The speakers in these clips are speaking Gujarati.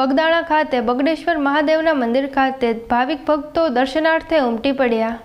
બગદાણા ખાતે બગડેશ્વર મહાદેવના મંદિર ખાતે ભાવિક ભક્તો દર્શનાર્થે ઉમટી પડ્યા।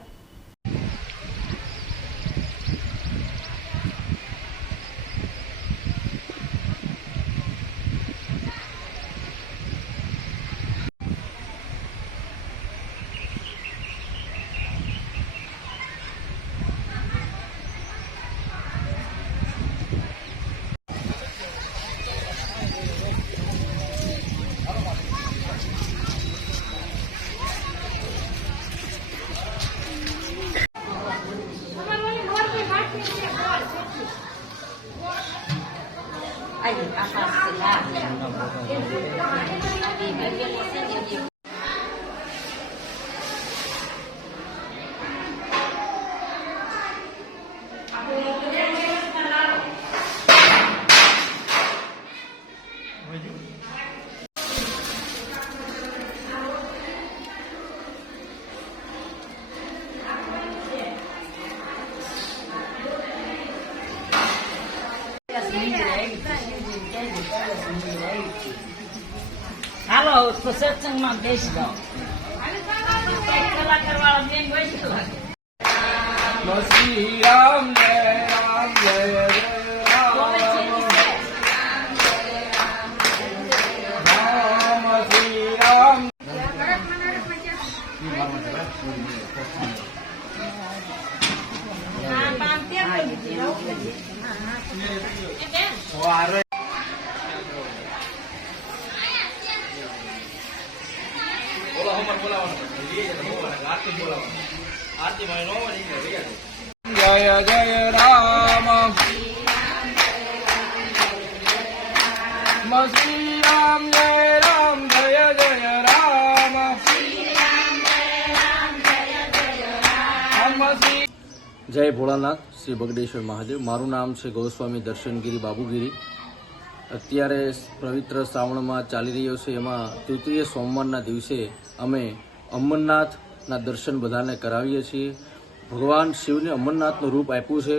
હાલો તો સત્સંગમાં બેસી જાઓ। કલાકાર વાળા બેન બેસી શ્રી રામ જય રામ જય રામ શ્રી રામ। જય જય રામ શ્રી રામ જય રામ જય જય રામ। જય ભોળાનાથ શ્રી બગડેશ્વર મહાદેવ। મારું નામ છે ગોસ્વામી દર્શનગીરી બાબુગીરી। અત્યારે પવિત્ર શ્રાવણમાં ચાલી રહ્યો છે, એમાં તૃતીય સોમવારના દિવસે અમે અમરનાથના દર્શન બધાને કરાવીએ છીએ। ભગવાન શિવને અમરનાથનું રૂપ આપ્યું છે।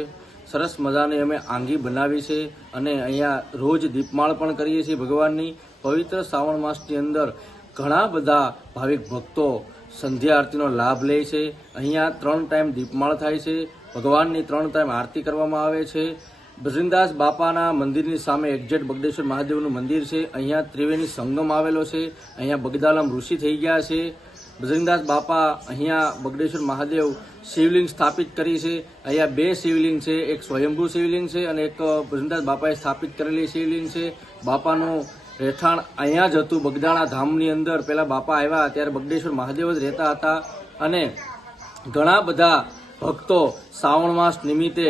સરસ મજાની અમે આંગી બનાવી છે અને અહીંયા રોજ દીપમાળ પણ કરીએ છીએ ભગવાનની। પવિત્ર શ્રાવણ માસની અંદર ઘણા બધા ભાવિક ભક્તો સંધ્યા આરતીનો લાભ લે છે। અહીંયા 3 ટાઈમ દીપમાળ થાય છે, ભગવાનની 3 ટાઈમ આરતી કરવામાં આવે છે। બજરંગદાસ બાપાના મંદિરની સામે એક્ઝેક્ટ બગડેશ્વર મહાદેવનું મંદિર છે। અહીંયા ત્રિવેણી સંગમ આવેલો છે। અહીંયા બગદાલમ ઋષિ થઈ ગયા છે। બજરંગદાસ બાપા અહીંયા બગડેશ્વર મહાદેવ શિવલિંગ સ્થાપિત કરી છે। અહીંયા 2 શિવલિંગ છે, એક સ્વયંભૂ શિવલિંગ છે અને એક બજરંગદાસ બાપાએ સ્થાપિત કરેલી શિવલિંગ છે। બાપાનું રહેઠાણ અહીંયા જ હતું, બગદાણા ધામની અંદર। પહેલા બાપા આવ્યા ત્યારે બગડેશ્વર મહાદેવ જ રહેતા હતા અને ઘણા બધા ભક્તો શ્રાવણ માસ નિમિત્તે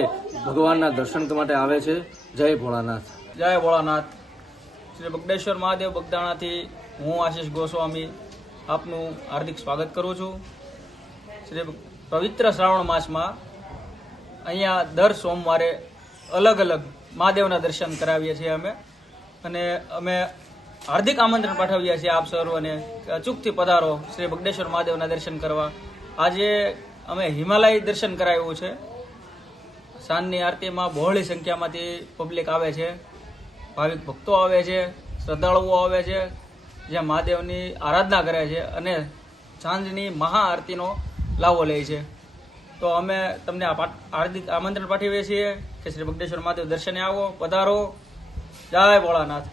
ભગવાનના દર્શન માટે આવે છે। જય ભોળાનાથ। જય ભોળાનાથ। શ્રી બગડેશ્વર મહાદેવ બગદાણાથી હું આશીષ ગોસ્વામી આપનું હાર્દિક સ્વાગત કરું છું। શ્રી પવિત્ર શ્રાવણ માસમાં અહીંયા દર સોમવારે અલગ અલગ મહાદેવના દર્શન કરાવીએ છીએ અમે હાર્દિક આમંત્રણ પાઠવીએ છીએ આપ સર્વને કે અચૂકથી પધારો શ્રી બગડેશ્વર મહાદેવના દર્શન કરવા। આજે અમે હિમાલય દર્શન કરાવ્યું છે। સાંજની આરતીમાં બહોળી સંખ્યામાંથી પબ્લિક આવે છે, ભાવિક ભક્તો આવે છે, શ્રદ્ધાળુઓ આવે છે, જ્યાં મહાદેવની આરાધના કરે છે અને સાંજની મહાઆરતીનો લાવો લે છે। તો અમે તમને હાર્દિક આમંત્રણ પાઠવીએ છીએ કે શ્રી બગડેશ્વર મહાદેવ દર્શને આવો, પધારો। જય ભોળાનાથ।